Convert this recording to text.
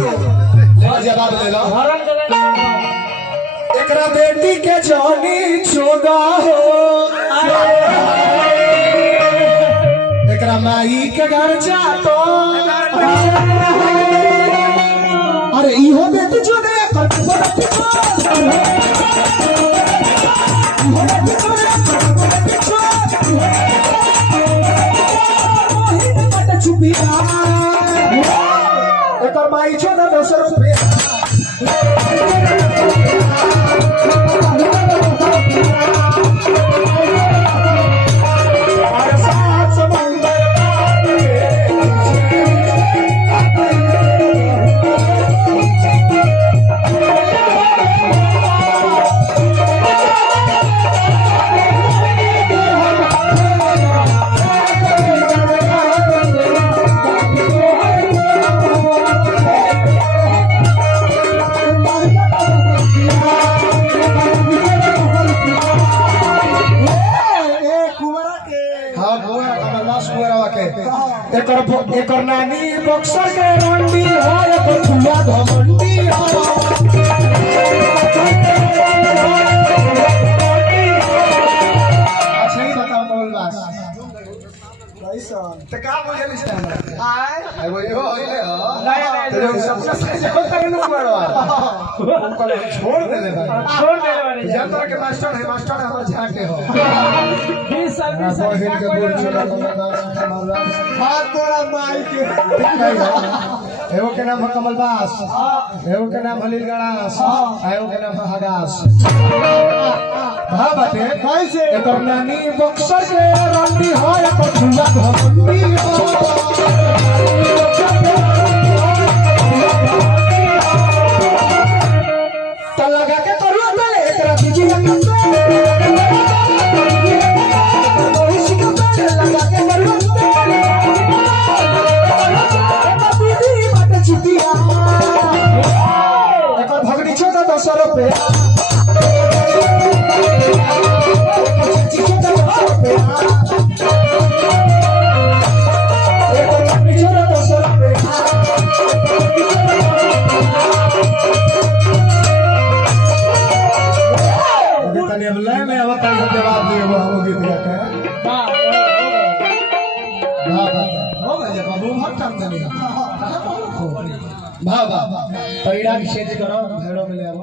जवाब ले लो। एकरा बेटी के जानी चोदा हो, एकरा माई के घर जातो। अरे इहो बेटी चोदे कर एकर माई चोदा 200 रुपया। एकर नानी बक्सर के रंडी हो, एकर फुला घमंडी हो। अच्छा ही बताओ मोहनदास तो का बोले स्टैंड आए वो यो होइले हो तेरे सबसे सही करे न पड़वा उनको छोड़ दे ले भाई जानवर के मास्टर है हमर झाके हो 20 साल के बोल चला हाथ तोड़ा माई के एगो के नाम कमलदास, एगो के नाम हलील गणास, एगो के नाम हगास। हां बाटे कैसे एकर नानी बक्सर के रंडी हो, एकर फुला घमंडी हो। त लगा के करू तले एकरा बीजी लगा के करू भगनी छोटा 200 रुपया। जवाब दिए वो हम गीत गाते हैं। परिणाम क्षेत्र करो भेड़ों में ले आओ।